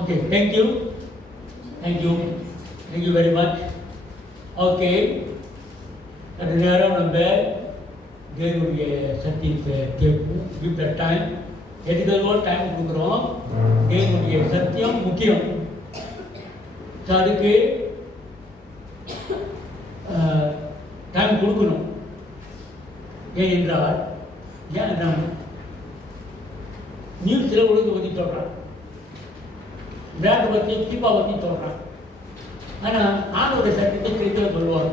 Okay, thank you thank you thank you very much. Okay, அது நேரம் நம்ம தேவனுடைய சத்தியத்தை கேட்போம். Give the time. எதுக்கோ டைம் கொடுக்குறோம். தேவனுடைய சத்தியம் முக்கியம். ஸோ அதுக்கு டைம் கொடுக்கணும். ஏனென்றால் ஏன் நான் நியூஸில் ஒழுங்கு பற்றி சொல்கிறேன், பிராண்டை பற்றி கீப்பா பற்றி சொல்கிறேன். ஆனால் ஆணோட சட்டத்தை கிறிஸ்தவ சொல்லுவார்,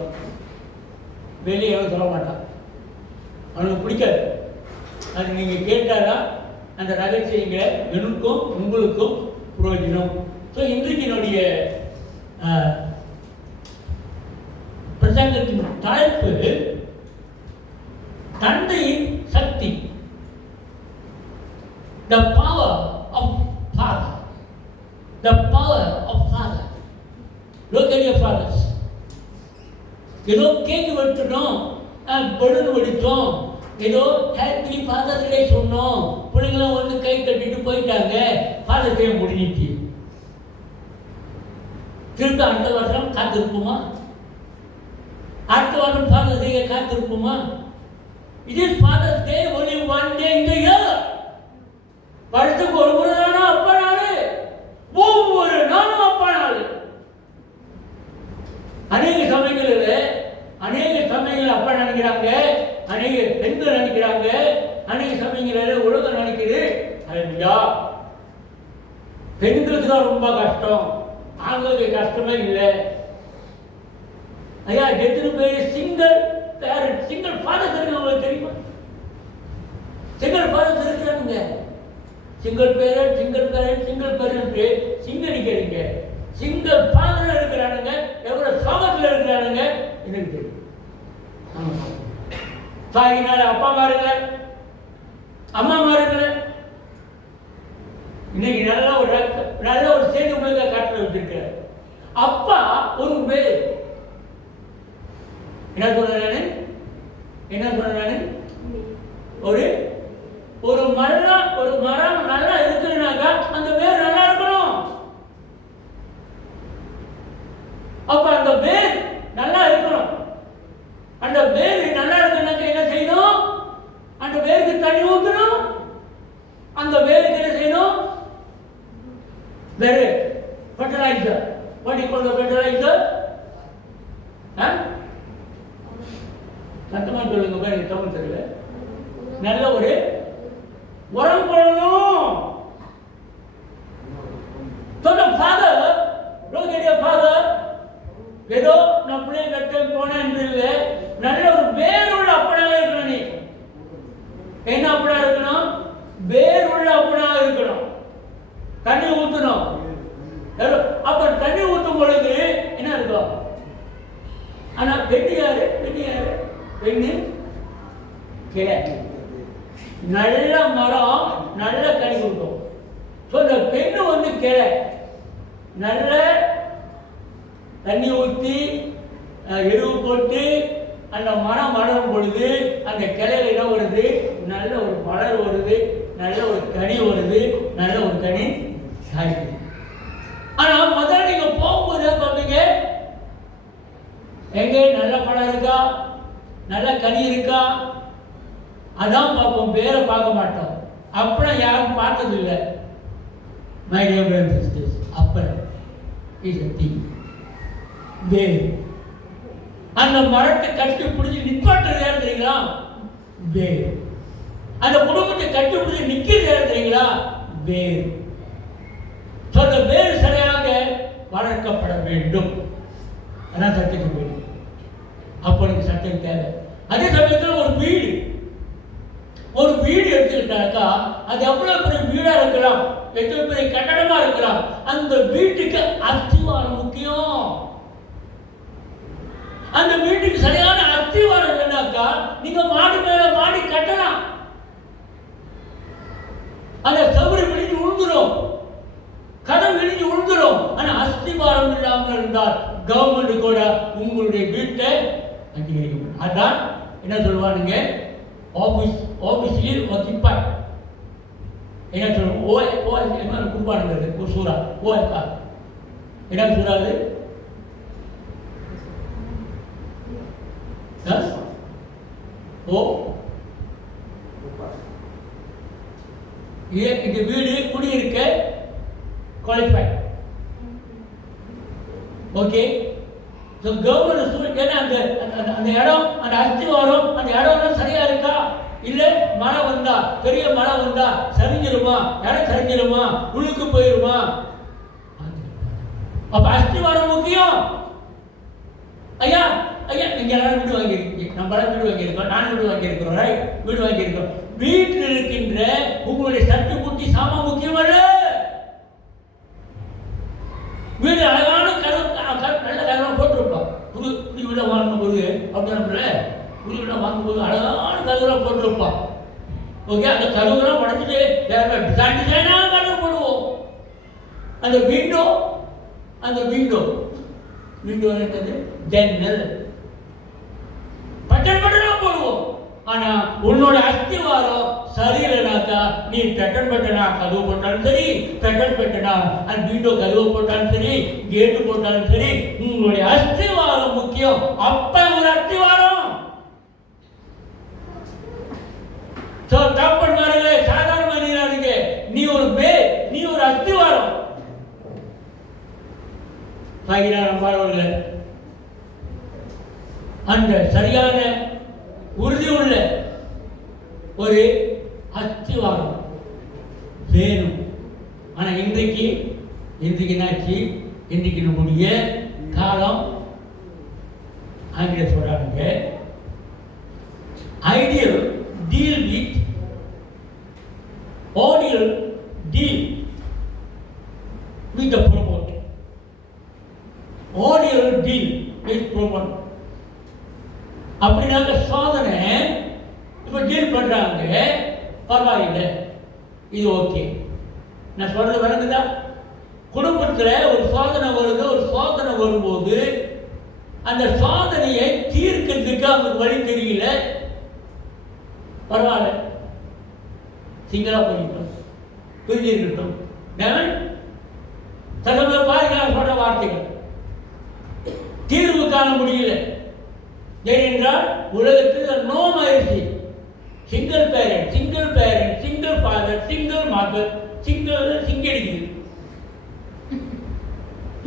வெளியே எவ்வளோ சொல்ல மாட்டான். அவனுக்கு பிடிக்காது. அது நீங்கள் கேட்டாதான் அந்த ரகசியங்களை எனக்கும் உங்களுக்கும் பிரயோஜனம். ஸோ இன்றைக்கு என்னுடைய பிரசங்கத்தின் தலைப்பு தந்தையின் சக்தி. The power of Father. The power of Father. Look at your fathers. ஏதோ கேக்கு வெட்டணும், பொழுது வெடித்தோம், ஏதோ ஹாப்பி ஃபாதர்ஸ் டே சொன்னோம், பிள்ளைங்களாம் வந்து கை கட்டிட்டு போயிட்டாங்க, ஃபாதர்ஸ் டே முடிஞ்சிச்சு. திரும்ப அடுத்த வருஷம் காத்திருப்போமா? அடுத்த வருஷம் ஃபாதர்ஸ் டே காத்திருப்போமா? It is Father's Day only one day in the year. வருஷத்துக்கு ஒரு முறை தானே அப்பா நாள், ஒவ்வொரு நாளும் அப்பா நாள். அநேக சமயங்களில் அப்பா நினைக்கிறாங்க, அநேக பெண்கள் நினைக்கிறாங்க, அநேக சமயங்களில் உலகம் நினைக்குது. ஐயா, பெண்களுக்கு தான் ரொம்ப கஷ்டம், ஆண்களுக்கு கஷ்டமே இல்லை. ஐயா, எத்தனை பேர் சிங்கிள் பேரண்ட், சிங்கிள் ஃபாதர்ஸ் இருக்கு உங்களுக்கு தெரியுமா? சிங்கிள் ஃபாதர்ஸ் இருக்கிறாங்க. சிங்கிள் பேரண்ட் சிங்கடிக்கிறீங்க. சிங்கிள் ஃபாதர் இருக்கிறானுங்க, எவ்வளவு சோகத்தில் இருக்கிறானுங்க எனக்கு தெரியும். சாகினால அப்பா மாறுங்கள, அம்மா மாறுங்கள. இன்னைக்கு நல்ல ஒரு செய்தி உங்களுக்கு காட்டில் வச்சிருக்க. அப்பா ஒரு பேர் என்ன சொன்ன ஒரு மரம் நல்லா இருக்குன்னாக்கா அந்த வேர் நல்லா இருக்கணும். அப்ப அந்த வேர் நல்லா இருக்கணும். அந்த வேர் நல்லா இருக்குனாக்கா என்ன செய்யணும்? அந்த வேருக்கு தண்ணி ஊற்றணும். அந்த வேருக்கு என்ன செய்யணும்? வேறு fertiliser. What you call the fertiliser? சத்தமா சொல்லுங்க பாருங்க, தமிழ் தெரியல. நல்ல ஒரு உரம் போடணும். சொன்ன father, look at your father. ஏதோ நான் பிள்ளை கட்ட போனேன் என்று இல்லை, நல்ல ஒரு வேருள்ள அப்பனாக இருக்கணும். நீ என்ன அப்பனா இருக்கணும்? வேருள்ள அப்பனாக இருக்கணும். தண்ணி ஊற்றணும். அப்ப தண்ணி ஊற்றும் பொழுது என்ன இருக்கும்? ஆனா பெண்ணு யாரு? பெண்ணு கிளை. நல்ல மரம் நல்ல கனி கொடுக்கும். ஸோ இந்த பெண்ணு வந்து கிளை, நல்ல தண்ணி ஊற்றி எருவு போட்டு அந்த மரம் வளரும் பொழுது அந்த கிளையில என்ன வருது? நல்ல ஒரு மலர் வருது, நல்ல ஒரு கனி வருது, நல்ல ஒரு கனி காய்க்குது. ஆனா முதல்ல நீங்க போகும்போது பார்ப்பீங்க, எங்க நல்ல பழம் இருக்கா, நல்ல கனி இருக்கா, அதான் பார்ப்போம், பேரை பார்க்க மாட்டோம். அப்புறம் யாரும் பார்த்ததில்லை. My dear brothers and sisters, அப்பன் இஸ் எ திங். வேர். அந்த மரத்தை கட்டி பிடிச்சி நிப்பாட்டுறது யாரு தெரியுங்களா? வேர். அந்த குடும்பத்தை கட்டி பிடிச்சி நிக்கிறது யாரு தெரியுங்களா? வேர். அந்த வேர் சரியாக வளர்க்கப்பட வேண்டும். அதான் சத்தியத்துக்கு வேண்டும். அப்பனுக்கு சத்தியம் தேவை. அதே சமயத்தில் ஒரு வீடு எடுத்துக்கிட்டாக்கா அது எவ்வளவு பெரிய வீடா இருக்கலாம், எத்தனை பெரிய கட்டடமா இருக்கலாம், அந்த வீட்டுக்கு அஸ்திவாரம் முக்கியம். அந்த வீட்டுக்கு சரியான அஸ்திவாரம் இல்லைனாக்கா நீங்க மாடி மேல மாடி கட்டலாம், அந்த சவுறு விழிஞ்சு உழுந்துரும், கதவு விழிஞ்சு உழுந்துரும். ஆனா அஸ்திவாரம் இல்லாமல் இருந்தால் கவர்மெண்ட் கூட உங்களுடைய வீட்டை அங்கீகரிக்கும். அதான் என்ன சொல்லுவானுங்க, ஆபீஸ்லி ஒக்கிப்பாய். என்ன சொல்லுவோம்? ஓ என்ன கும்பாடுங்கிறது ஒரு சூறா. ஓக்கா என்ன சூறா அது? ஓ இந்த வீடு குடியிருக்க qualify. Okay, so government student ஏன்னா அந்த இடம், அந்த அஸ்திவாரம், அந்த இடம் சரியா இருக்கா? இல்லை மழை வந்தா, பெரிய மழை வந்தா சரிஞ்சிருமா? இடம் சரிஞ்சிருமா? உள்ளுக்கு போயிருமா? அப்ப அஸ்திவாரம் முக்கியம். ஐயா ஐயா, நீங்க எல்லாரும் வீடு வாங்கியிருக்கீங்க, நம்ம வீடு வாங்கியிருக்கோம், நான் வீடு வாங்கியிருக்கிறோம், ரைட்? வீடு வாங்கியிருக்கோம். வீட்டில் இருக்கின்ற உங்களுடைய சட்டு குட்டி சாமான் முக்கியம் அல்ல. வீடு அழகான நல்ல கதவு போட்டிருப்போம். புது வீடை வாங்கும்போது அப்படின்னா புது வீடை வாங்கும்போது அழகான கதவுலாம் போட்டிருப்போம். ஓகே, அந்த கதவுலாம் உடஞ்சிட்டு டிசைனாக கதவு போடுவோம். அந்த விண்டோ என்னது? ஜன்னல் பட்டன் பட்டனா போடுவோம். ஆனா உன்னோட அஸ்திவாரம் சரியில்லைனாக்கா நீ பட்டன் பட்டனா கதவு போட்டாலும் சரி, பட்டன் பட்டனா அந்த விண்டோ கதவு போட்டாலும் சரி, கேட்டு போட்டாலும் சரி, உங்களுடைய அஸ்திவாரம் முக்கியம். அப்ப ஒரு அஸ்திவாரம் தப்பன் மாறல, சாதாரண மனிதனாக நீ ஒரு நீ ஒரு அஸ்திவாரம். அந்த சரியான உறுதி உள்ள ஒரு அஸ்திவாரம் வேணும். ஆனா இன்றைக்கு என்னாச்சு? இன்றைக்கு நம்முடைய காலம் ஆங்கில சொல்றாங்க, ideal deal with ideal deal with the promote. Ideal deal with promote. அப்படின்னாக்க சோதனை இப்போ டீல் பண்றாங்க, பரவாயில்லை, இது ஓகே. நான் சொல்றது வருதுதா? குடும்பத்தில் ஒரு சோதனை வருது. ஒரு சோதனை வரும்போது அந்த சோதனையை தீர்க்கிறதுக்கு அவங்களுக்கு வழி தெரியல. பரவாயில்ல, சிங்களா போயிட்டோம், பிரிஞ்சிருக்கட்டும். தகவலை பாருங்க, சொல்ற வார்த்தைகள் தீர்வு காண முடியல. ஏனென்றால் உலகத்தில் நோம் ஆயிடுச்சு. Single parent, single father, single mother, single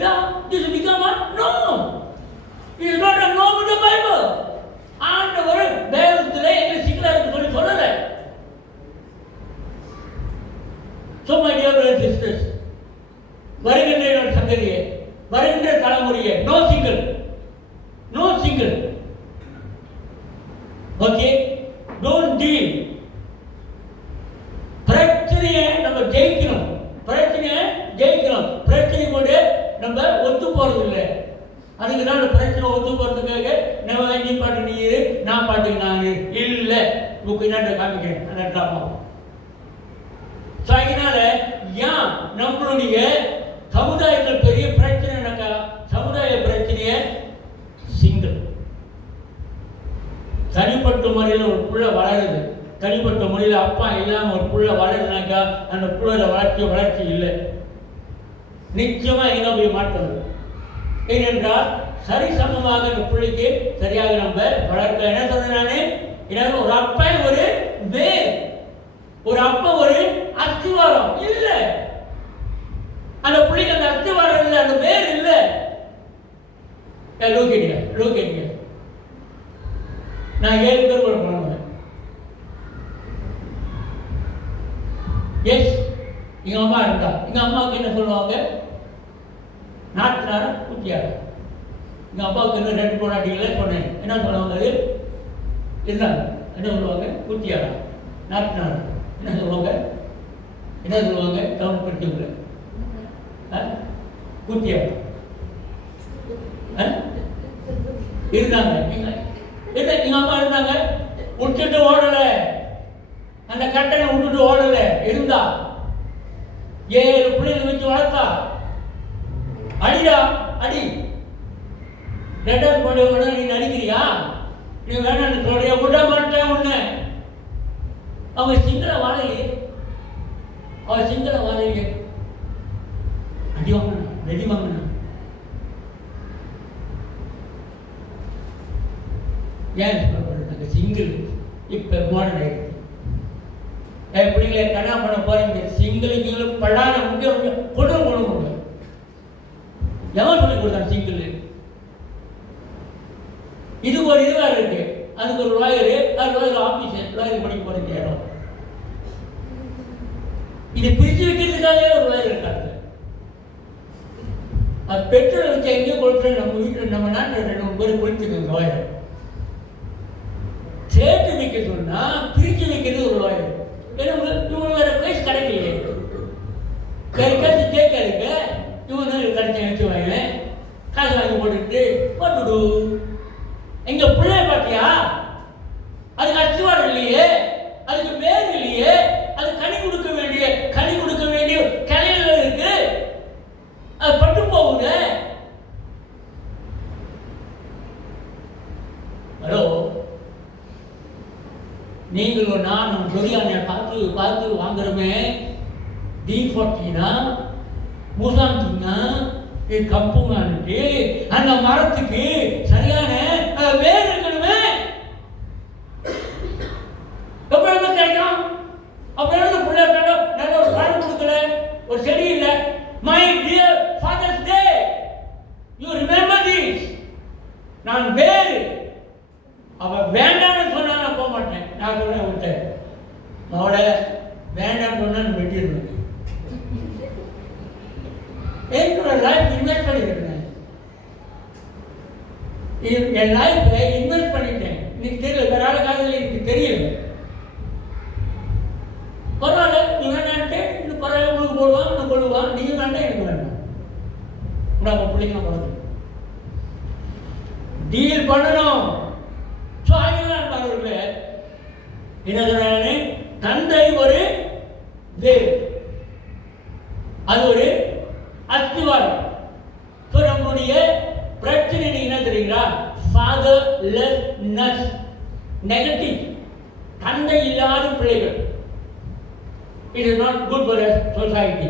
Yeah, this has become a norm. It is not a norm in the Bible. ஆண்டவர் வேதத்தில் எங்க சிங்கிளா இருக்கு சொல்லல. So my dear brothers and sisters, வருகின்ற சங்கதியே, வருகின்ற தலைமுறையே, no single. Okay, don't deal. பிரச்சனையை நம்ம ஜெயிக்கணும். பிரச்சனை கூட நம்ம ஒத்து போறது இல்லை. அதுக்கு தான் பிரச்சனை ஒத்து போறதுக்காக நம்ம நீ பாட்டு நீ இரு, நான் பாட்டு நான் இல்லை. புக்கு என்ன காமிக்கிறேன். அதனால ஏன் நம்மளுடைய சமுதாயத்தில் பெரிய பிரச்சனைனாக்கா, சமுதாய பிரச்சனைய சிங்கிள். தனிப்பட்ட முறையில் ஒரு புள்ள வளருது, தனிப்பட்ட முறையில் அப்பா இல்லாமல் ஒரு புள்ள வளருதுனாக்கா அந்த புள்ளோட வளர்ச்சி இல்லை. நிச்சயமா எங்க போய் மாட்டோம். ஏனென்றால் சரிசமமாக அந்த பிள்ளைக்கு சரியாக நம்ம வளர்க்க. என்ன சொல்றேன் நானு? ஒரு அப்பா ஒரு அப்பா ஒரு அஸ்திவாரம் இல்லை. அந்த பிள்ளைக்கு அந்த அஸ்திவாரம் இல்லை, அந்த வேர் இல்லை. லோகேடியா நான் 7 பேர் கூட பண்ணுவேன். எஸ், எங்க அம்மா இருந்தா, எங்க அம்மாவுக்கு என்ன சொல்லுவாங்க? நாட்டினார குட்டியார். எங்க அப்பாவுக்கு என்ன 2 பொண்டாட்டிகளே சொன்னேன். என்ன சொல்லுவாங்க? அது இருந்தாங்க. என்ன சொல்லுவாங்க? குட்டியாரா, நாட்டினார. என்ன சொல்லுவாங்க? டவுன் படிச்சுங்க குட்டியார் இருந்தாங்க. எங்க அம்மா இருந்தாங்க, விட்டுட்டு ஓடல, அந்த கட்டணை விட்டுட்டு ஓடல. இருந்தா 7 பிள்ளைகள் வச்சு வளர்த்தா. அடிடா அடி. 2வது பொண்ணு நீ நடிக்கிறியா? நீ வேணான்னு சொல்றியா? விட மாட்டேன். ஒண்ணு அவங்க சிங்கள வாழையே அவள் சிங்கள வாழையே அடி வாங்கணும், ரெடி வாங்கணும். ஏன் சொல்லப்படுறாங்க சிங்கிள் இப்போ மாடர்ன் ஆகிடுது. பிள்ளைங்களை கண்ணா பண்ண போறீங்க சிங்கிள் படான முக்கியம் கொண்டு கொடுங்க. எவன் சொல்லி கொடுத்தான் சிங்கிள்? இதுக்கு ஒரு இதுவாக இருக்கு, அதுக்கு ஒரு லாயரு, அது லாயர் ஆஃபீஸர், லாயர் படிக்க போகிற இடம். இதை பிரித்து வைக்கிறதுக்காகவே ஒரு லாயர் இருக்காங்க. அது பெட்ரோல் வச்சு எங்கேயோ கொடுத்து நம்ம வீட்டில் நம்ம நாட்டில் 2 பேர் குளிச்சுக்கோங்க லாயர். சேர்த்து வைக்க சொன்னா பிரித்து வைக்கிறது ஒரு லாயர். இவங்க வேற கேஸ் கிடைக்கலையே, வேற கேஸ் கேட்காதுங்க. இவங்க கிடைச்ச நினைச்சுவாங்க, காசு வாங்கி போட்டுட்டு போட்டுடு. எங்க பிள்ளைய பார்த்தியா? அதுக்கு அச்சுவாரம் இல்லையே, அதுக்கு வேர் இல்லையே, அது கனி கொடுக்க வேண்டிய கிளையில இருக்கு, அது பட்டு போகுது. ஹலோ, நீங்களும் நானும் கொரியானை பார்த்து வாங்குறோமே. D40 மூசாந்தின்னா கம்புங்கான்ட்டு அந்த மரத்துக்கு சரியான வேர் இருக்கணுமே. எப்படி கிடைக்கும்? அப்படி பிள்ளை நல்ல ஒரு பழம் கொடுக்கல, ஒரு செடி இல்லை. My dear Father's Day, you remember this. நான் வேறு அவ வேண்டாம்னு சொன்னா நான் போக மாட்டேன். நான் சொன்னேன் விட்டேன், அவளை வேண்டாம்னு சொன்னா வெட்டிடுவேன். என்னோட லைஃப் இன்வெஸ்ட் பண்ணிருக்கேன், என் லைஃப்பை இன்வெஸ்ட் பண்ணிட்டேன். இன்னைக்கு தெரியல, வேற ஆளு காதல் எனக்கு தெரியல. பரவாயில்ல, நீ வேணான்ட்டு இன்னும் பரவாயில்ல, உங்களுக்கு போடுவான், இன்னும் கொள்ளுவான். நீங்க வேண்டாம், எனக்கு வேண்டாம். நம்ம பிள்ளைங்க போடுறது டீல் பண்ணணும். என்ன சொல்றாங்க? தந்தை ஒரு வேர், அது ஒரு அஸ்திவாரம். நம்முடைய பிரச்சனை என்ன தெரியுங்களா? ஃபாதர்லெஸ்னஸ், நெகட்டிவ், தந்தை இல்லாத பிள்ளைகள். It is not good for society.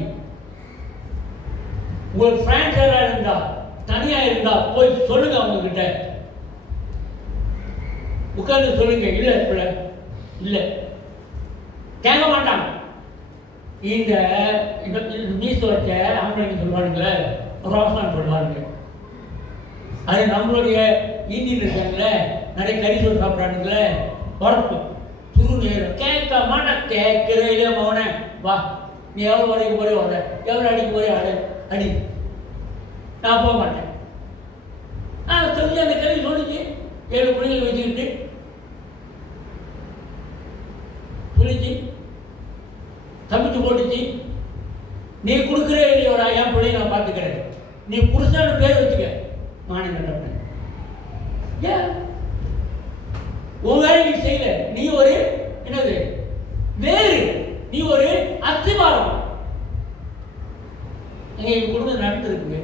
உங்கள் ஃப்ரெண்ட்ஸ் எல்லாம் இருந்தா, தனியா இருந்தா போய் சொல்லுங்க அவங்க கிட்ட, உட்கார்ந்து சொல்லுங்க. இல்லை பிள்ளை இல்லை, கேட்க மாட்டாங்க. இந்த மீச வச்ச ஆம்பளைங்க சொல்லுவானுங்களே, ரோசான் சொல்லுவானுங்க. அது நம்மளுடைய இந்தியில் இருக்காங்கள, நிறைய கறிசோறு சாப்பிட்றானுங்களே, உரப்பு துரு நேரம். கேட்க மாட்டேன். கேட்கிறே மோனே, வா நீ எவ்வளோ வரைக்கும் போறே வர, எவ்வளோ அடிக்க போறே அடி. நான் போக மாட்டேன். தெரிஞ்சு அந்த கறி சொல்லிச்சு, 7 பிள்ளைங்களை வச்சுக்கிட்டு சொல்லிச்சு, தப்பிச்சு போட்டுச்சு. நீ கொடுக்குற இல்லையோடா, என் பிள்ளைய நான் பார்த்துக்கிறேன், நீ புருஷான பேர் வச்சுக்க. மானம் கட்டப்பேன். ஏன் உன் வேலை நீ செய்யல? நீ ஒரு என்னது வேறு, நீ ஒரு அஸ்திவாரம். எங்க குடும்பம் நடந்துருக்கு.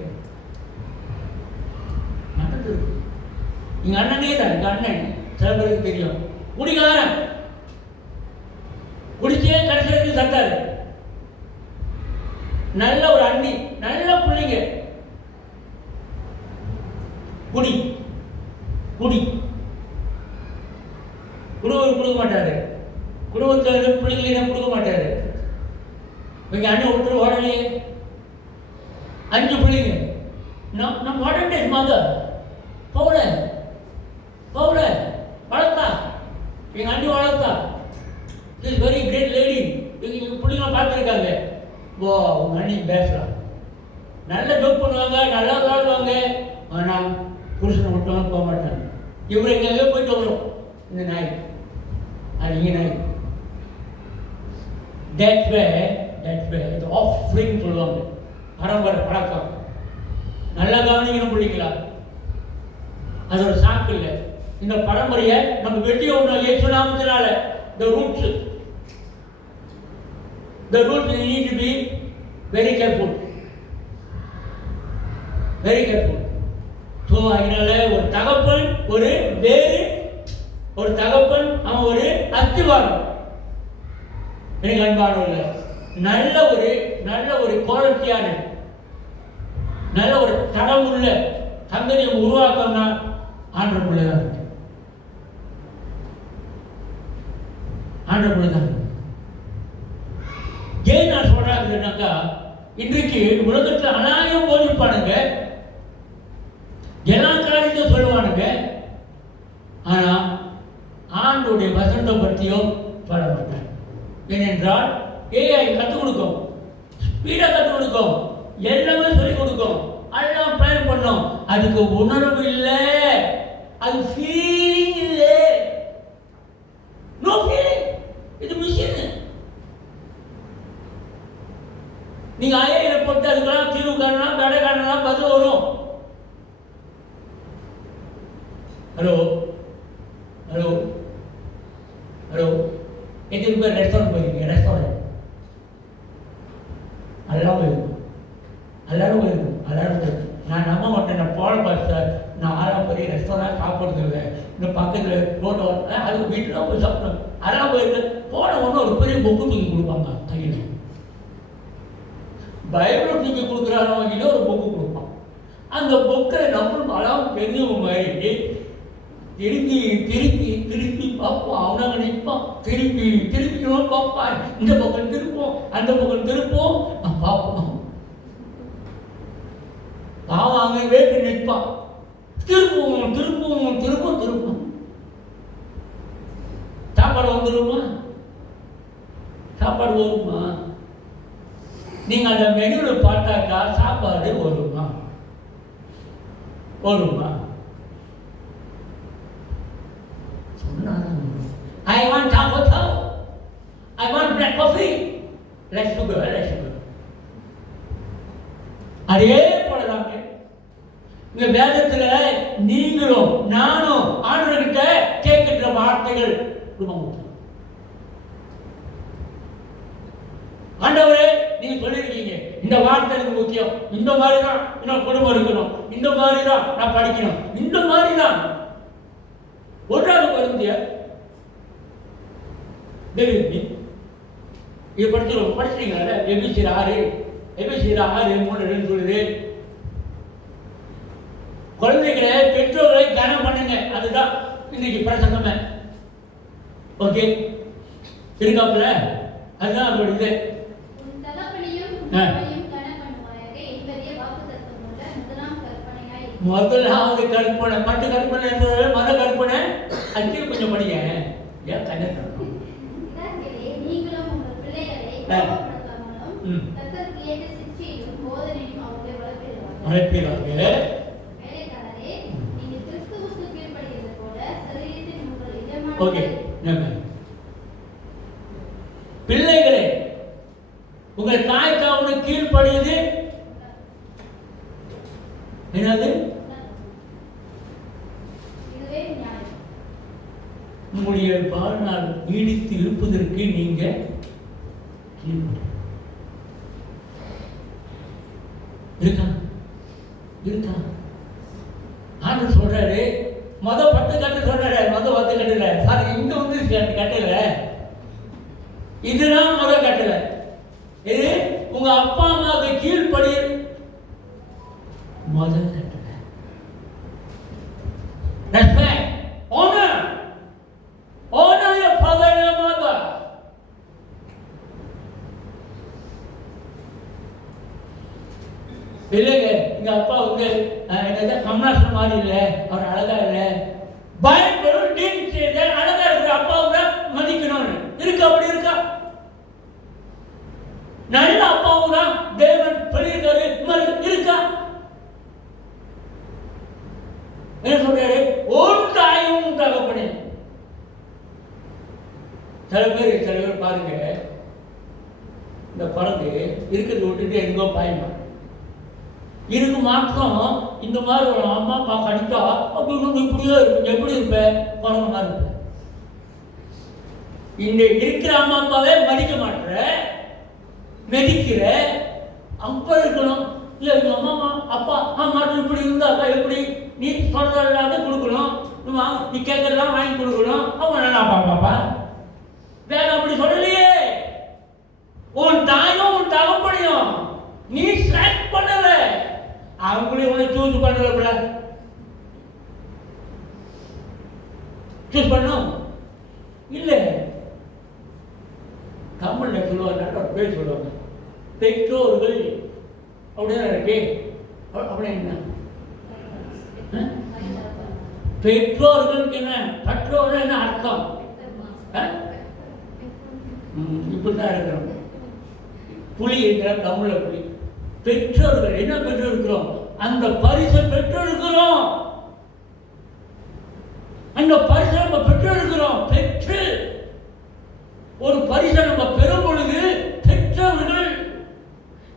எங்க அண்ணனே தான், எங்க அண்ணன் சில பேருக்கு தெரியும், குடிகாரன். குடிச்சே கடைசிக்கு சத்தாரு. நல்ல ஒரு அண்ணி, நல்ல பிள்ளைங்க. குடி குடி குடும்பம் கொடுக்க மாட்டாரு, குடும்பத்தில் பிள்ளைங்க கொடுக்க மாட்டாரு. எங்க அண்ணன் ஒருத்தர் ஓடலையே, 5 பிள்ளைங்க. நம்ம உடனே மதர் போகல வளர்த்தா, எங்க அண்ணி வளர்த்தா. Is very great lady. எங்க பிள்ளைங்க பார்த்துருக்காங்க. ஓ, உங்க அண்ணி பேசலாம், நல்லா ஜோக் பண்ணுவாங்க, நல்லா விளாடுவாங்க. ஆனால் புருஷனை விட்டவங்க போக மாட்டாங்க. இவங்க எங்கேயோ போயிட்டு வரும். இந்த நாய் அது இங்கே நாய். That's where the offspring சொல்லுவாங்க, பரம்பரை பழக்கம். நல்லா கவனிக்கணும் பிள்ளைங்களா, அது ஒரு சாக்கு இல்லை. இந்த பரம்பரையை நம்ம வெட்டி ஒன்று இயேசு நாமத்தினால. The roots you need to be very careful. So அதனால ஒரு தகப்பன் ஒரு வேறு, ஒரு தகப்பன் அவன் ஒரு அஸ்திவாரம். எனக்கு அன்பானவர்களே, நல்ல ஒரு குவாலிட்டியான நல்ல ஒரு தரம் உள்ள சந்ததியை உருவாக்கணும்னா ஆண்டவர் பிள்ளைதான் இருக்கு. ஆண்டவர் பிள்ளைதான். ஏன் நான் சொல்றாங்கன்னாக்கா, இன்றைக்கு உலகத்தில் அநாயகம் போதிப்பானுங்க, எல்லா காரியத்தையும் சொல்லுவானுங்க, ஆனா ஆண்டுடைய வசனம் பற்றியோ சொல்ல மாட்டாங்க. ஏனென்றால் ஏஐ கற்றுக் கொடுக்கும், ஸ்பீடாக கற்றுக் கொடுக்கும், எல்லாமே சொல்லிக் கொடுக்கும், எல்லாம் பிளான் பண்ணோம். அதுக்கு உணர்வு இல்லை, அது ஃபீலிங் இல்லை. No feeling. இது மிஷின். நீங்க ஐஏல போட்டு அதுக்கெல்லாம் தீர்வு காணலாம், தடை காணலாம், பதில் வரும். ஹலோ ஹலோ ஹலோ, எத்தனை பேர் ரெஸ்டாரண்ட் போயிருக்கீங்க? ரெஸ்டாரண்ட் எல்லாரும் போயிருக்கும், எல்லாரும் போயிருக்கும், எல்லாரும் போயிருக்கும். நான் நம்ப மாட்டேன், நான் போன பார்த்து நான் ஆறாம் பெரிய ரெஸ்டாரண்ட் சாப்பிட்றது இல்லை. இந்த பக்கத்தில் ரோட்டு அது வீட்டில் போய் சாப்பிட்றேன், அதெல்லாம் போயிருக்கு. போன ஒன்று ஒரு பெரிய புக்கு தூக்கி கொடுப்பாங்க கையில், பைபிள் தூக்கி கொடுக்குறாங்க, வாங்கிட்டு ஒரு புக்கு கொடுப்பான். அந்த புக்கில் நம்மளும் அழகாக பெரியவங்க மாதிரி திருப்பி திருப்பி திருப்பி பார்ப்போம். அவனாங்க நிற்பான், திருப்பி திருப்பிக்கணும் பார்ப்பான், இந்த பக்கம் திருப்போம், அந்த பக்கம் திருப்போம், நான் பார்ப்போம். அவன் அங்கே வேட்டு நிற்பான், திருப்புவோம் திருப்புவோம் திருப்பம் திருப்போம். சாப்பாடு வந்துடுமா? சாப்பாடு வருமா? நீங்க அந்த மெனுவில் பார்த்தாக்கா சாப்பாடு வருமா? வருமா? I want chocolate, I want black coffee, less sugar, less sugar. அதே போலதாங்க இந்த வேதத்துல நீங்களும் நானும் ஆண்டவர்கிட்ட கேட்கின்ற வார்த்தைகள் ரொம்ப முக்கியம். ஆண்டவரே, நீங்க சொல்லியிருக்கீங்க இந்த வார்த்தை எனக்கு முக்கியம், இந்த மாதிரி தான் நான் குடும்பம் இருக்கணும், இந்த மாதிரி தான் நான் படிக்கணும், இந்த மாதிரி தான். ஒன்றாவது வருந்திய இது படிச்சிருக்கீங்களா? எபிசிஆர் 6 3 சொல்லுது, குழந்தைகளை பெற்றோர்களை கனம் பண்ணுங்க. அதுதான் இன்னைக்கு பிரசங்கமே. ஓகே, இருக்காப்புல அதுதான் அதோட இது. முதலாவது கற்பனை, மற்ற கற்பனை மத கற்பனை, அதுக்கு கொஞ்சம் படிங்க. ஏன் கண்ணு பிள்ளைகளே உங்கள் தாய் தாவுக்கு கீழ்ப்படியது என்னது? உங்களுடைய வாழ்நாள் நீடித்து இருப்பதற்கு நீங்க இருக்கா? ஆண்டவர் சொல்றாரு, மொத 10 கட்டு சொல்றாரு, மொத 10 கட்டுல சாரி, இங்க வந்து கட்டல, இதுதான் மொத கட்டல. இது உங்க அப்பா அம்மாவுக்கு கீழ்ப்படிய முதல் கட்டல. Respect, honor your father and your mother. இல்லைங்க, எங்க அப்பா வந்து கமலாசன் மாதிரி இல்லை, அவர் அழகா இல்லை. பைபிள் அழகா இருக்கிற அப்பாவை மதிக்கணும்னு இருக்கு. அப்படி இருக்கா? நல்ல அப்பாவும் தான் தேவன் சொல்லியிருக்காரு இருக்கா? என்ன சொல்றாரு? ஒரு தாயும் தகப்பனே. சில பேர் பாருங்க, இந்த குழந்தை இருக்கிறது விட்டுட்டு எங்கோ பாயமா இருக்கு. மாற்றம் இந்த மாதிரி ஒரு அம்மா அப்பா கடித்தா அப்படி இப்படியே இருக்கு. எப்படி இருப்ப? குழந்தை மாதிரி இருப்ப. இங்க இருக்கிற அம்மா அப்பாவே மதிக்க மாட்டேற, மெதிக்கிற. அப்ப இருக்கணும். இல்லை எங்க அம்மா அப்பா மாற்றம் இப்படி இருந்தாக்கா எப்படி? நீ சொல்றதெல்லாம் கொடுக்கணும், நீ கேட்கறதெல்லாம் வாங்கி கொடுக்கணும். அவங்க நல்லா அப்பா பாப்பா வேற அப்படி சொல்லலையே. உன் தாயும் உன் தகப்பனையும் நீ செலக்ட் பண்ணல, அவங்களையும் உன்னை சூஸ் பண்ணல. சூஸ் பண்ணும் இல்லை. தமிழ்ல சொல்லுவாங்க, பேர் சொல்லுவாங்க, பெற்றோர்கள் அப்படிதான் இருக்கு. அப்படி என்ன பெற்றோர்களுக்கு என்ன, பெற்றோர்கள் என்ன அர்த்தம்? இப்படிதான் இருக்கிறோம். புலி என்ற தமிழ புலி. பெற்றோர்கள் என்ன பெற்றிருக்கிறோம்? அந்த பரிசை பெற்றிருக்கிறோம். அந்த பரிசை நம்ம பெற்றிருக்கிறோம். பெற்று ஒரு பரிசை நம்ம பெறும் பொழுது பெற்றவர்கள்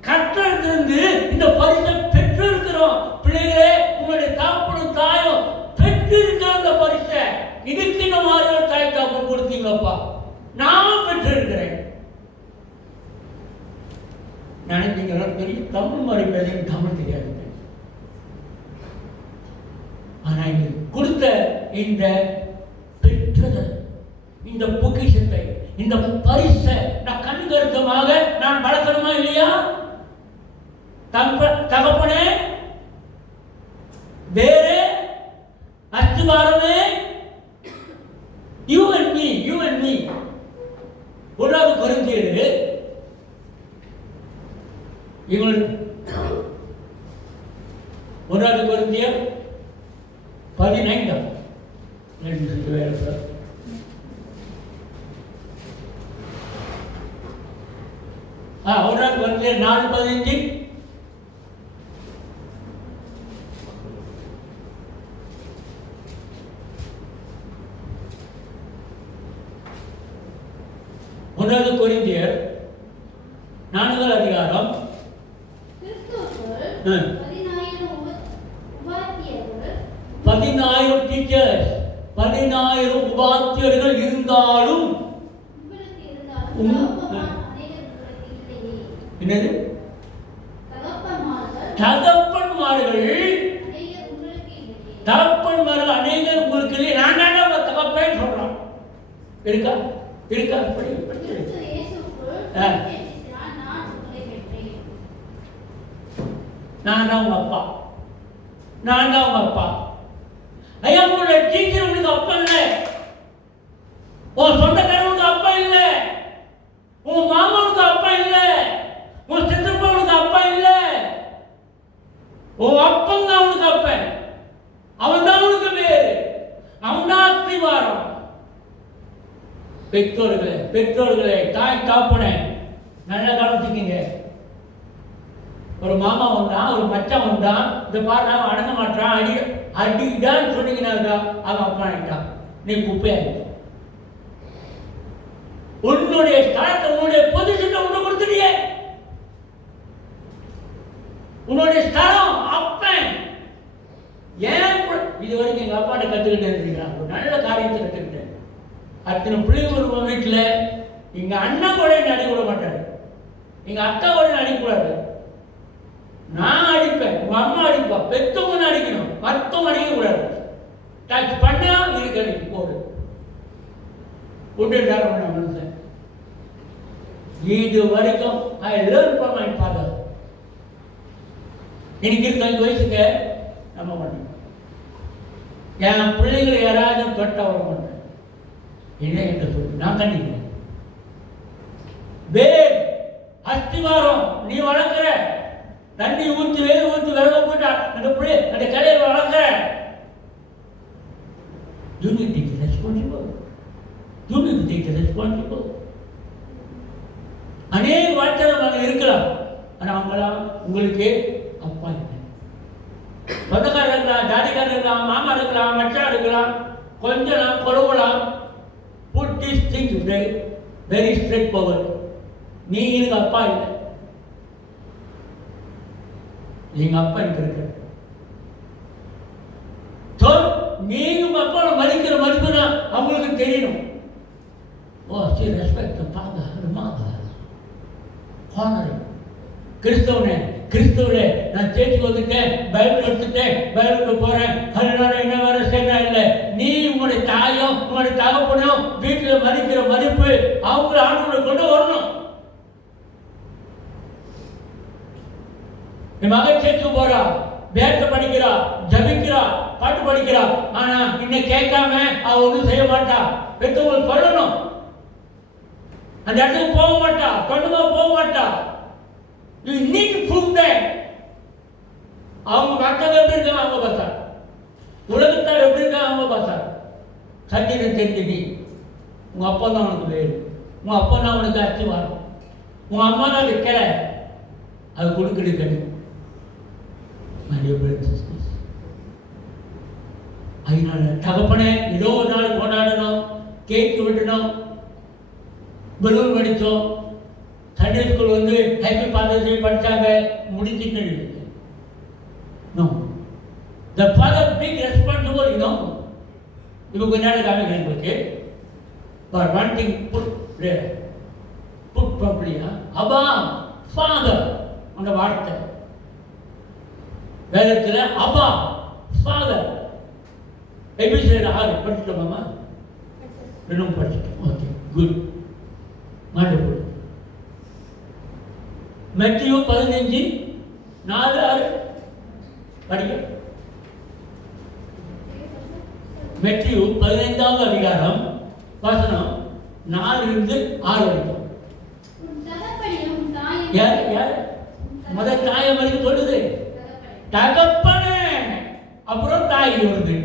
கற்றிருந்து இந்த பரிசை பெற்றிருக்கிறோம். பிள்ளைகளே, உங்களுடைய தாப்பனும் தாயும் பெற்றிருக்கிற அந்த பரிசை இதுக்கு இந்த மாதிரி தாய் தாப்பன் கொடுத்தீங்கப்பா, நான் பெற்றிருக்கிறேன். நினைச்சீங்களா? பெரிய தமிழ் மாதிரி பேச தமிழ் தெரியாது. ஆனா இது கொடுத்த இந்த பெற்றதல், இந்த பொக்கிஷத்தை, இந்த பரிசை நான் கண்கருத்தமாக நான் வளர்க்கணுமா இல்லையா? தகப்பனே, வேறு அஸ்திவாரமே, you and me, you and me. ஒன்றாவது கொரிந்தியர் இவங்க 1 கொரிந்தியர் 15 1 கொரிந்தியர் 4:15. கொரிந்தியர் 4 அதிகாரம் 10,000 டீச்சர்ஸ், 10,000 உபாத்தியர்கள் இருந்தாலும் என்னது? தகப்பன்மார்கள் அநேகர் உங்களுக்கு இல்லை. நான் தான் தகப்பேன்னு சொல்றான். இருக்கா இருக்கா? நான் தான் உங்க அப்பா, நான் தான் உங்க அப்பா. ஐயா, உங்களுடைய டீச்சர் உங்களுக்கு அப்பா இல்லை, உன் சொந்தக்காரனுக்கு அப்பா இல்லை, உன் மாமாவுக்கு அப்பா இல்லை, உன் சித்தப்பாவுக்கு அப்பா இல்லை, உன் அப்பன் தான் உனக்கு அப்பன். அவன் தான் உனக்கு பேரு, அவன் தான் அஸ்திவாரம். பெற்றோர்களே, பெற்றோர்களே, தாய் தாப்பனே, நல்லா கவனிச்சுக்கீங்க. ஒரு மாமா உண்டான், ஒரு மச்சான் உண்டான், இந்த பாரு அவன் அடங்க மாட்டான், அடிடான்னு சொன்னீங்கன்னாக்கா அவன் அப்பா ஆகிட்டான், நீ குப்பையாகிட்ட. உன்னுடைய ஸ்தானத்தை, உன்னுடைய பொசிஷனை உன்னை கொடுத்துட்டியே. உன்னுடைய ஸ்தானம் அப்பன். ஏன் இது வரைக்கும் எங்க அப்பாட்ட கத்துக்கிட்டே இருக்கீங்களா? ஒரு நல்ல காரியத்தை கத்துக்கிட்டேன். அத்தனை பிள்ளைங்க ஒரு வீட்டில் எங்க அண்ணன் கூட என்ன அடிக்க விட மாட்டாரு, எங்க அக்கா கூட அடிக்கக்கூடாது. நான் அடிப்பேன், உங்க அம்மா அடிப்பா, பெத்தவங்க அடிக்கணும், மற்றவங்க அடிக்கக்கூடாது. டச் பண்ணா இருக்கடி போடு விட்டு மனுஷன். இது வரைக்கும் I learn from my father. எனக்கு 25 வயசுக்கு நம்ப மாட்டேன். என் பிள்ளைகளை யாராவது தொட்ட வர மாட்டேன். என்ன என்று சொல்லி நான் கண்டிக்கிறேன். வேர் அஸ்திவாரம் நீ வளர்க்கிற, தண்ணி ஊற்றி வேறு ஊற்றி விறக போட்டா அந்த பிள்ளை அந்த கடையில் வளர்க்கிற. You need to take responsible. You need to take responsible. அநேக வார்த்தைகள் நாங்கள் இருக்கலாம், ஆனால் அவங்களாம் உங்களுக்கு அப்பா இல்லை. சொந்தக்காரர் இருக்கலாம், ஜாதிக்காரர் இருக்கலாம், மாமா இருக்கலாம், மச்சான் இருக்கலாம், கொஞ்சம் குறவலாம். Put these things very straightforward. நீ எனக்கு அப்பா இல்லை, எங்க அப்பா எனக்கு இருக்க. நீங்க உங்க அப்பாவை மதிக்கிற மதிப்புனா அவங்களுக்கு தெரியணும். ஓ சரி, ரெஸ்பெக்ட் ஃபாதர் மதர் ஹானரிங். கிறிஸ்தவனே, கிறிஸ்தவனே, நான் சேர்த்துக்கு வந்துட்டேன், பைபிள் எடுத்துட்டேன், பைபிளுக்கு போறேன், அதனால என்ன வேற சேர்ந்தா இல்லை. நீ உங்களுடைய தாயோ உங்களுடைய தகப்பனோ வீட்டில் மதிக்கிற மதிப்பு அவங்களை ஆண்டவரை கொண்டு வரணும். என் மகன் சேர்த்து போறா, வேத படிக்கிறா, ஜபிக்கிறா, பாட்டு படிக்கிறா, ஆனா இன்னும் கேட்காம அவ ஒன்றும் செய்ய மாட்டா. பெற்றவங்களுக்கு சொல்லணும், அந்த இடத்துக்கு போக மாட்டா, தொண்டுமா போக மாட்டா. You need to prove that. அவங்க மற்றவங்க எப்படி இருக்காங்க அவங்க பார்த்தா, உலகத்தார் எப்படி இருக்காங்க அவங்க பார்த்தா. சத்தியம் தெரிஞ்சு நீ உங்க அப்பா தான் உனக்கு வேறு, உங்க அப்பா தான் உனக்கு அச்சுவாரம், உங்க அம்மா தான் வைக்கிற, அது கொடுக்குறது. அதனால தகப்பனே ஏதோ ஒரு நாள் கொண்டாடணும், கேக்கு வெட்டணும், பலூன் படித்தோம், சண்டே ஸ்கூல் வந்து ஹாப்பி ஃபாதர்ஸ் டே படித்தாங்க, முடிச்சுட்டு இருக்கு. No. The father big responsible, you know. இப்போ கொஞ்ச நேரம் காமிக்கிறேன் போச்சு. But one thing put there, put properly, Abba, Father, அந்த வார்த்தை வேதத்தில் அப்பா ஃபாதர் எப்படி செய்யற ஆறு படிச்சுட்டோமாம்மா? ரெண்டும் படிச்சுட்டோம். ஓகே, குட், மாண்டபுள். மேத்யூ 15:4-6 படிக்க. மேத்யூ 15வது அதிகாரம் வசனம் 4-6 வரைக்கும். யார் யார் முதல் தாயை வரைக்கும் சொல்லுது? தகப்பனே, அப்புறம் தாய் வருது.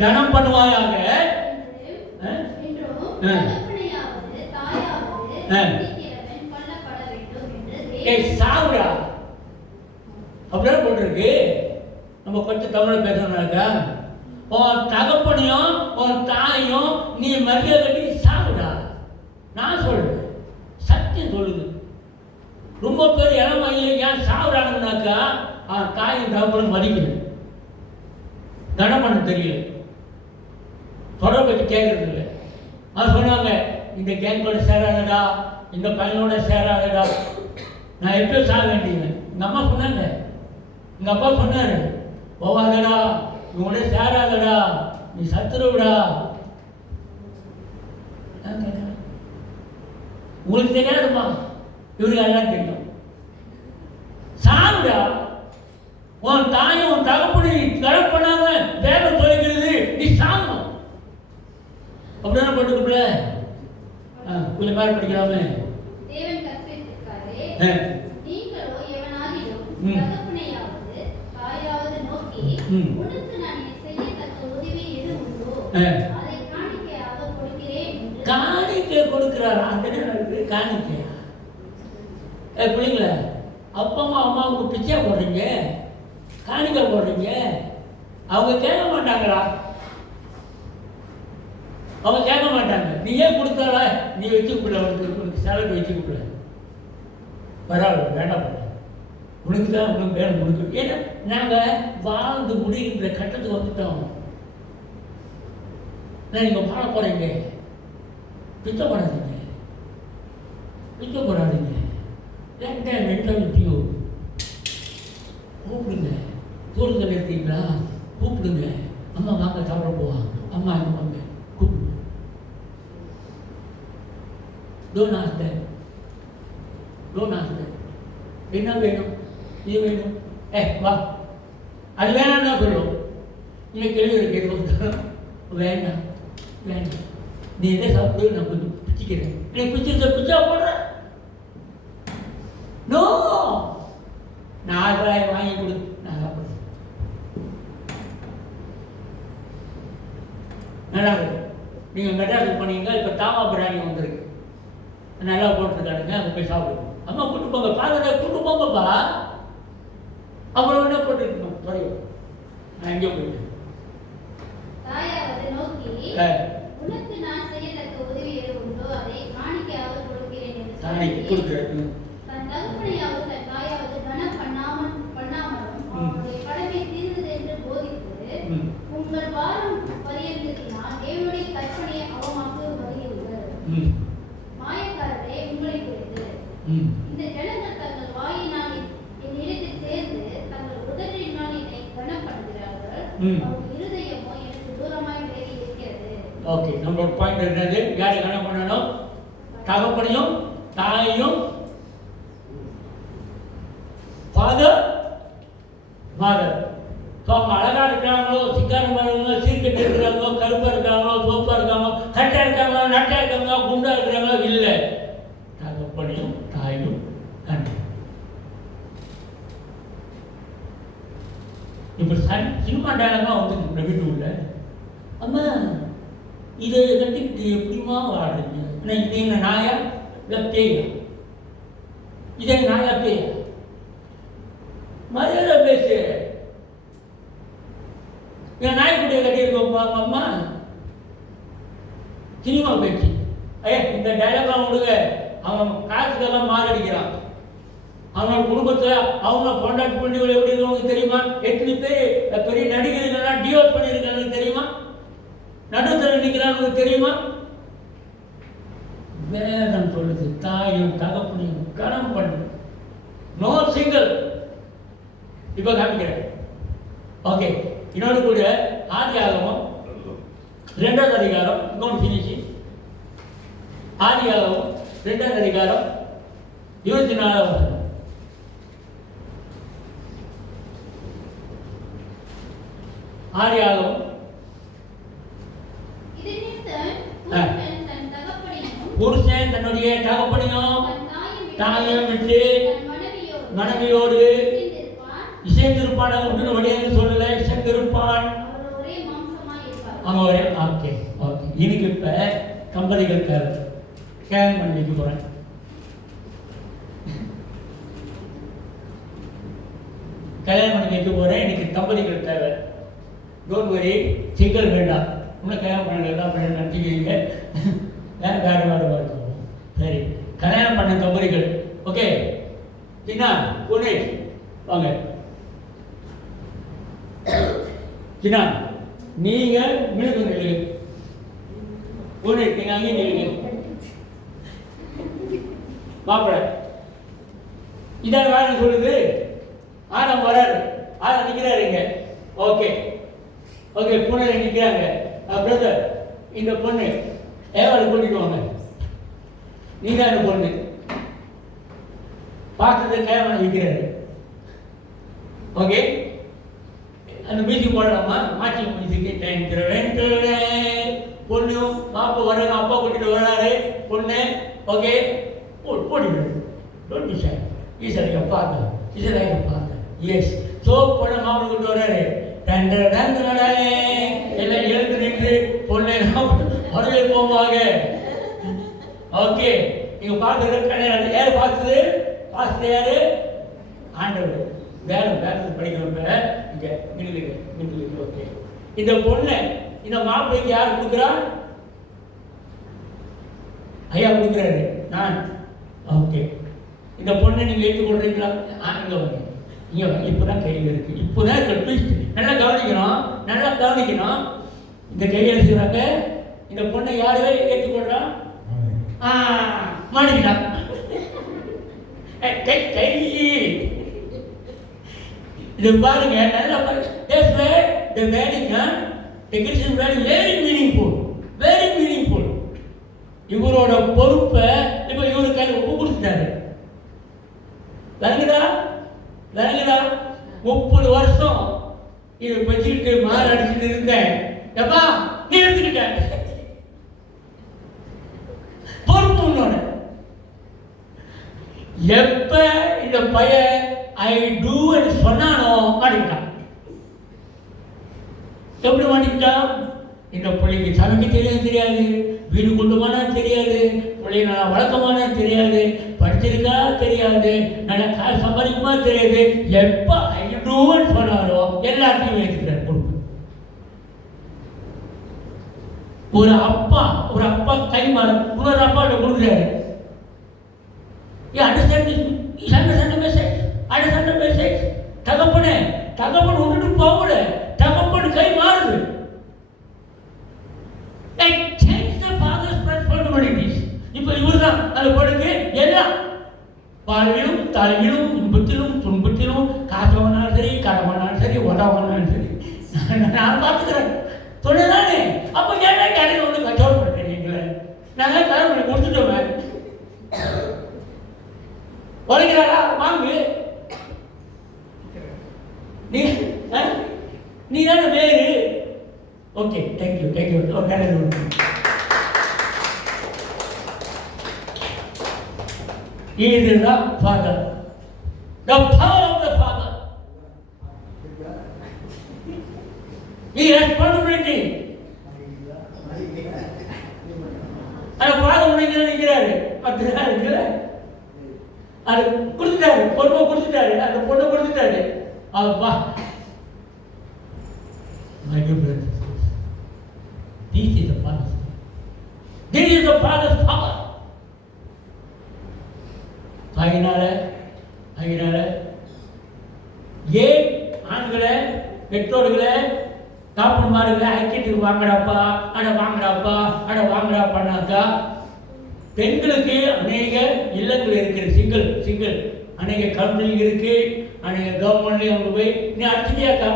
கனம் பண்ணுவாயாக, சாவுடா அப்படியே போட்டிருக்கு. நம்ம கொஞ்சம் தமிழ் பேசணும்னாக்கா, உன் தகப்பனையும் உன் தாயும் நீ மரியாதை கட்டி சாவுடா. நான் சொல்றேன், சத்தியம் சொல்லுது. ரொம்ப பேர் இளம் வயதில் ஏன் சாவுறாங்கன்னாக்கா, தாயும் தகப்பனும் மதிக்கல, கனம் பண்ண தெரியல, தொடர்பு பற்றி கேட்கறது இல்லை. அது சொன்னாங்க, இந்த கேங்கோட சேராதடா, இந்த பையனோட சேராதடா, நான் எப்போ சாக வேண்டியது. எங்கள் அம்மா சொன்னாங்க, எங்கள் அப்பா சொன்னார், போவாதடா, இவங்களோட சேராதடா, நீ சத்துருவிடா. உங்களுக்கு தெரியாதுமா, இவருக்கு எல்லாம் தெரியும். சாவுடா, உன் தாயும் உன் தகப்பனை கடன் பண்ணாம வேகம் தொலைக்கிறது, நீ சாகணும். அப்படிதானே போட்டுக்குள்ள கொஞ்சம் பேர் படிக்கலாமே. காணிக்கை கொடுக்கிறாரா? காணிக்கையா? பிள்ளைங்கள அப்பா அம்மாவுக்கு பிச்சை போடுறீங்க, காணிக்கை போடுறீங்க, அவங்க கேட்க மாட்டாங்களா? அவங்க கேட்க மாட்டாங்க. நீ ஏன் கொடுத்தால, நீ வச்சுக்கூட, உனக்கு சேலரி வச்சுக்கூட, பரவாயில்ல, வேண்டாம், உனக்கு தான் உனக்கு வேணும், உனக்கு. ஏன்னா நாங்கள் வாழ்ந்து முடிகின்ற கட்டத்துக்கு வந்துட்டோம். நான் நீங்கள் வாழ போகிறீங்க, பிச்சை போடாதீங்க, பிச்சை போடாதீங்க. கூப்பிடுங்க, தோல்கள் எடுத்தீங்களா, கூப்பிடுங்க, அம்மா வாங்க சாப்பிட போவாங்க, அம்மா எங்க வாங்க, கூப்பிடுங்க. Don't ask them, don't ask them. என்ன வேணும், நீ வேணும், வா, அது வேணாம் தான் சொல்லும். நீங்கள் கேள்வி கேட்க வேண்டாம், வேண்டாம், நீ எதை சாப்பிடு, நான் கொஞ்சம் பிச்சுக்கிறேன், நீ பிச்சா போடுற. நோ, நான் வாங்கி கொடு, நான் சாப்பிடுறேன். நல்லா இருக்கு. நீங்கள் மெட்ராஸுக்கு போனீங்கன்னா இப்போ தாமா பிரியாணி வந்துருக்கு, நல்லா போட்டுருக்கானுங்க, அங்கே போய் சாப்பிடுவோம். அம்மா கூட்டு போங்க, ஃபாதரை கூட்டு போங்கப்பா. அப்புறம் என்ன போட்டுருக்கணும் குறையும். நான் எங்கேயோ போயிட்டேன். கொடுக்குறேன். இந்த ஜனங்கள் தங்கள் வாயினால் என்னிடத்தில் சேர்ந்து தங்கள் உதட்டினால் என்னை கனப்படுத்துகிறார்கள், அவர்கள் இருதயமோ எனக்கு தூரமாய் விலகி இருக்கிறது. ஓகே, நம்மளோட பாயிண்ட் என்னது? யாரை கனம் பண்ணணும்? தகப்பனையும் தாயையும் ஃபாதர் மதர். ஸோ அவங்க அழகாக இருக்கிறாங்களோ, சிக்காரமாக இருக்காங்களோ, சீர்கட்டு இருக்கிறாங்களோ, கருப்பாக இருக்காங்களோ, சோப்பாக இருக்காங்களோ, கட்டாக இருக்காங்களோ, நட்டாக இருக்காங்களோ, குண்டாக இருக்கிறாங்களோ, இல்லை. தகப்பனையும் தாயும் கண்டு. இப்போ சினிமா டயலாக்லாம் வந்து இந்த வீட்டுக்குள்ள, அம்மா இதை கட்டிக்கிட்டு எப்படிமா வாடுறீங்க? இது என்ன நாயா இல்லை பேயா? இதே நாயா பேயா? மரியாதை பேசு. என் நாய்க்குட்டியை கட்டியிருக்கோம் அம்மா. சினிமா பேச்சு. இந்த டைலாக்லாம் விடுங்க. அவன் காசுக்கெல்லாம் மாரடிக்கிறான். அவனோட குடும்பத்தில் அவங்க கான்டாக்ட் பண்ணிகள் எப்படி இருக்கவங்க தெரியுமா? 8 பேர் பெரிய நடிகர்கள்லாம் டிவோர்ஸ் பண்ணியிருக்காங்க தெரியுமா? நடுத்தர நிற்கிறாங்க தெரியுமா? வேதம் சொல்லுது, தாயும் தகப்பனையும் கனம் பண்ணு. No single. இப்போ காமிக்கிறேன். ஓகே, இன்னொரு கூட ஆதியாகமம் 2ஆம் அதிகாரம். இன்னொன்று ஃபினிஷி. ஆதியாகமம் 2ஆம் அதிகாரம் 24ஆம் வசனம். ஆதியாகமம் புருஷன் தன்னுடைய தகப்பனையும் தாயையும் விட்டு மனைவியோடு இசைந்திருப்பான். உடனே சொல்லல, இசைந்திருப்பான். அவன் ஓகே ஓகே. இன்னைக்கு இப்ப கம்பெனிகள் தேவை. கேன் பண்ணி வைக்க போறேன். கல்யாணம் பண்ணி வைக்க போறேன். இன்னைக்கு கம்பெனிகள் தேவை. டோன்ட் வரி, சிங்கிள் வேண்டாம். இன்னும் கல்யாணம் பண்ணலாம் நினச்சிக்கிங்க. வேறு வேறு சரி, கல்யாணம் பண்ண தம்பதிகள். ஓகே, சின்னா பொண்ணு வாங்க. சின்னா நீங்கள் மிளகு நில்லுங்க. பொண்ணு நீங்கள் அங்கேயும் நில்லுங்க. மாப்பிள்ள இதான் வேலை சொல்லுது. ஆடம் வராரு, ஆடம் நிற்கிறாருங்க. ஓகே ஓகே, பொண்ணு நிற்கிறாங்க. பிரதர், இந்த பொண்ணு ஏவாளை கூட்டிட்டு வாங்க. நீதான் இந்த பொண்ணு. பார்க்கறது கேவலம் நிற்கிறாரு. ஓகே, அந்த மியூசிக் போடலாமா? மாற்றி மியூசிக். பொண்ணு பாப்பா வர்றாங்க, அப்பா கூட்டிட்டு வர்றாரு. பொண்ணு ஓகே போட்டிவிடு. Don't be shy. Is like a father. Is like a father. Yes. So பொண்ணு மாப்பிள்ளை கூட்டு வர்றாரு. எல்லாம் எழுந்து நின்று பொண்ணு வரவே போவாங்க. ஓகே, நீங்க பார்க்கறது கல்யாணம். யார் பார்த்தது? பார்த்து யாரு? ஆண்டவர். வேதம் படிக்கிறப்ப இங்க நின்றுங்க. ஓகே, இந்த பொண்ணு இந்த மாப்பிள்ளைக்கு யார் கொடுக்குறா? ஐயா கொடுக்குறாரு. நான். ஓகே, இந்த பொண்ணை நீங்க ஏற்றுக்கொள்றீங்களா? இங்க வாங்க. இங்க வாங்க. இப்போதான் கையில் இருக்கு. இப்போதான் இருக்க. நல்லா கவனிக்கணும். இந்த கையில் செய்கிறாங்க. இந்த பொண்ணை யாரு ஏற்றுக்கொள்றான்? மாட்டிக்கிட்டான். இது பாருங்க, நல்லா வெரி மீனிங்ஃபுல். இவரோட பொறுப்பை இப்ப இவரு கையில் ஒப்பு கொடுத்துட்டாரு. விளங்குதா? 30 வருஷம் இது வச்சுக்கிட்டு மாரடிச்சுட்டு இருந்தேன். எப்பா நீ எடுத்துக்கிட்ட பொறுப்பு உன்னோட. எப்ப இந்த பையன் ஐ டூ சொன்னானோ மாட்டிக்கிட்டான். எப்படி மாட்டிக்கிட்டான்? இந்த பிள்ளைக்கு சமைக்க தெரியாது, வீடு கொண்டுமானா தெரியாது, பிள்ளைய நல்லா வழக்கமானா தெரியாது, படிச்சிருக்கா தெரியாது, நல்லா காசு சம்பாதிக்குமா தெரியாது. எப்ப ஐ டூன்னு சொன்னாரோ எல்லாத்தையும் ஏற்றுக்கிறார் பொறுப்பு. ஒரு அப்பா கை மாறு இன்னொரு அப்பாட்ட கொடுக்குறாரு. தகப்பன் விட்டுட்டு போகல. தகப்பன் கை மாறுது. இப்ப இவருதான் அது கொடுக்கு எல்லாம் வாழ்விலும் தலைவிலும் இன்பத்திலும் துன்பத்திலும் காசவனாலும் சரி, கடவனாலும் சரி, உதவனாலும் சரி நான் பார்த்துக்கிறேன். சொன்னதானே? அப்ப ஏன்னா கடையில் வந்து கச்சோடு பண்ணுறீங்களே, நாங்கள் கல்யாணம் கொடுத்துட்டோம். உழைக்கிறாரா? வாங்கு. நீ தானே வேறு. Okay, thank you. ஒரு கரெக்ட். இதுதான் father, the power of the father. He has responsibility. அந்த ஃபாதர் முன்னாடி நிற்கிறாரு, 10 நாள் இருக்குல்ல, அது கொடுத்துட்டாரு, பொறுமை கொடுத்துட்டாரு, அந்த பொண்ணை கொடுத்துட்டாரு. அப்பா, my dear brothers, this is the father's power. This is the father's power. அதனால ஏன் ஆண்களை, பெற்றோர்களை, தாப்பன்மார்களை ஐக்கியத்துக்கு வாங்கடாப்பான்னாக்கா பெண்களுக்கு அநேக இல்லங்கள் இருக்கிற சிங்கிள் அநேக கவுன்சிலிங் இருக்கு, அநேக கவர்மெண்ட்லேயும் அவங்க போய் நீ அடிச்சுட்டியாக்கா,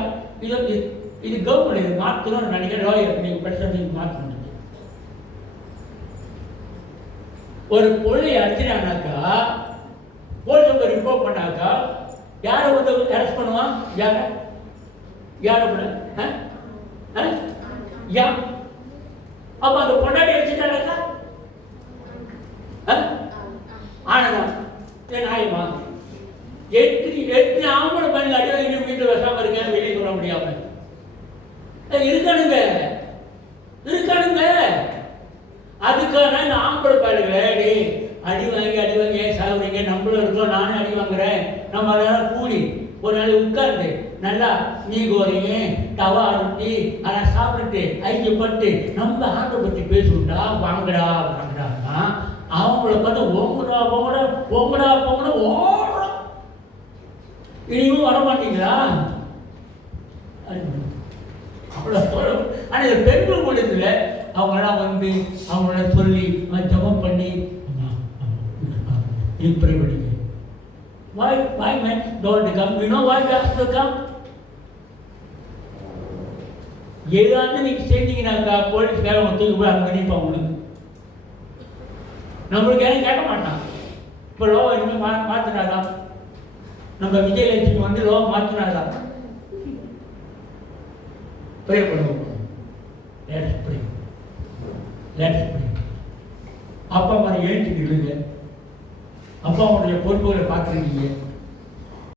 இது கவர்மெண்ட் இது மாற்றணும்னு நினைக்கிறேன். லாயர் நீங்கள் பிரச்சனை மாற்றணும். ஒரு பொருளை அடிச்சிட்டானாக்கா போலீஸ் ரிப்போர்ட் பண்ணாக்கா யாரை வந்து அரெஸ்ட் பண்ணுவான்? யாரை அப்ப அந்த பொண்டாட்டி அடிச்சுட்டானாக்கா ஆனதான் ஆயுமா? 8 ஆம்பளை பையன் அடி வாங்கி வீட்டில் வசாம இருக்கேன், வெளியே சொல்ல முடியாம இருக்கானுங்க. அதுக்கான இந்த ஆம்பளை பையன்களை அடி வாங்கி சாகுறீங்க, நம்மளும் இருக்கோம், நானும் அடி வாங்குறேன். நம்ம அதெல்லாம் கூடி ஒரு நாள் உட்கார்ந்து நல்லா நீ கோரிங்க தவா அறுத்தி அதை சாப்பிட்டுட்டு ஐக்கியப்பட்டு நம்ம ஆட்டை பற்றி பேசுண்டா வாங்கடான்னா அவங்கள பார்த்து ஓங்கடா ஓடுறோம். இனியும் வரமாட்டீங்களா? அவ்வளோ. ஆனால் இது பெண்கள் கூட்டத்தில் அவங்களாம் வந்து அவங்கள சொல்லி ஜபம் பண்ணி everybody. Why men don't come? You know why they have to come? ஏதாவது நீங்க செஞ்சீங்கன்னாக்கா போலீஸ்காரங்க தூக்கி போய் அங்கே நினைப்பான் உங்களுக்கு. நம்மளுக்கு யாரும் கேட்க மாட்டான். இப்போ லோ இனிமேல் மாற்றினாதான் நம்ம விஜயலட்சுமி வந்து லோ மாற்றினாதான் ப்ரே பண்ணுவோம். அப்பா மாதிரி எழுத்து நில்லுங்க. அப்பா உடைய பொறுப்புகளை பார்த்துருக்கீங்க.